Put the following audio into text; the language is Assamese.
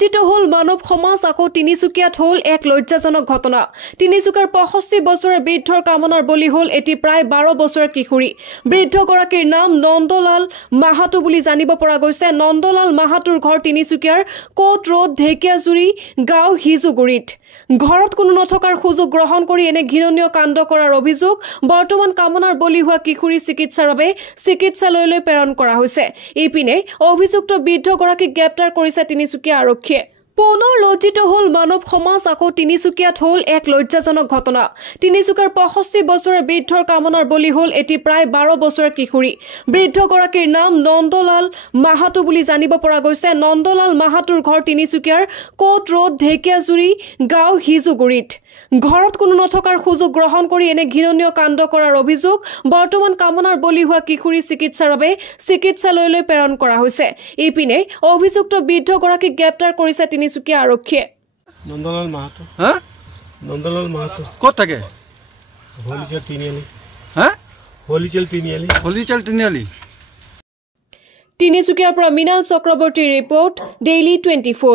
লজ্জিত হল মানৱ সমাজ আকৌ তিনিচুকীয়াত হল এক লজ্জাজনক ঘটনা তিনিচুকীয়াৰ 65 বছৰীয়া বৃদ্ধৰ কামনাৰ বলি হল এটি প্ৰায় 12 বছৰীয়া কিশোৰী বৃদ্ধগৰাকীৰ নাম নন্দলাল মাহাতো বুলি জানিব পৰা গৈছে নন্দলাল মাহাতোৰ ঘৰ তিনিচুকীয়াৰ কোট ৰোড ঢেকিয়াজুৰি গাঁও হিজুগুৰিত ঘৰত কোনো নথকাৰ সুযোগ গ্ৰহণ কৰি এনে ঘৃণনীয় কাণ্ড কৰাৰ অভিযোগ বৰ্তমান কামনাৰ বলি হোৱা কিশোৰী চিকিৎসাৰ বাবে চিকিৎসালয়লৈ প্ৰেৰণ কৰা হৈছে ইপিনে অভিযুক্ত বৃদ্ধগৰাকীক গ্ৰেপ্তাৰ কৰিছে তিনিচুকীয়া আৰক্ষীয়ে পুনৰ লজ্জিত হল মানৱ সমাজ আকৌ তিনিচুকীয়াত হল এক লজ্জাজনক ঘটনা তিনিচুকীয়াৰ 65 বছৰীয়া বৃদ্ধৰ কামনাৰ বলি হল এটি প্ৰায় 12 বছৰীয়া কিশোৰী বৃদ্ধগৰাকীৰ নাম নন্দলাল মাহাতো বুলি জানিব পৰা গৈছে নন্দলাল মাহাতোৰ ঘৰ তিনিচুকীয়াৰ কোট ৰোড ঢেকিয়াজুৰি গাঁও হিজুগুৰিত ঘৰত কোনো নথকাৰ সুযোগ গ্ৰহণ কৰি এনে ঘৃণনীয় কাণ্ড কৰাৰ অভিযোগ বৰ্তমান কামনাৰ বলি হোৱা কিশোৰী চিকিৎসাৰ বাবে চিকিৎসালয়লৈ প্ৰেৰণ কৰা হৈছে ইপিনে অভিযুক্ত বৃদ্ধগৰাকীক গ্ৰেপ্তাৰ কৰিছে তিনিচুকীয়া আৰক্ষীয়ে নন্দলাল মাহাতো নন্দলাল মাহাতো ক'ত থাকে হলিচল তিনিআলি হলিচল তিনিআলি তিনিচুকীয়াৰ পৰা মিনাল চক্ৰৱৰ্তীৰ ৰিপৰ্ট ডেইলি 24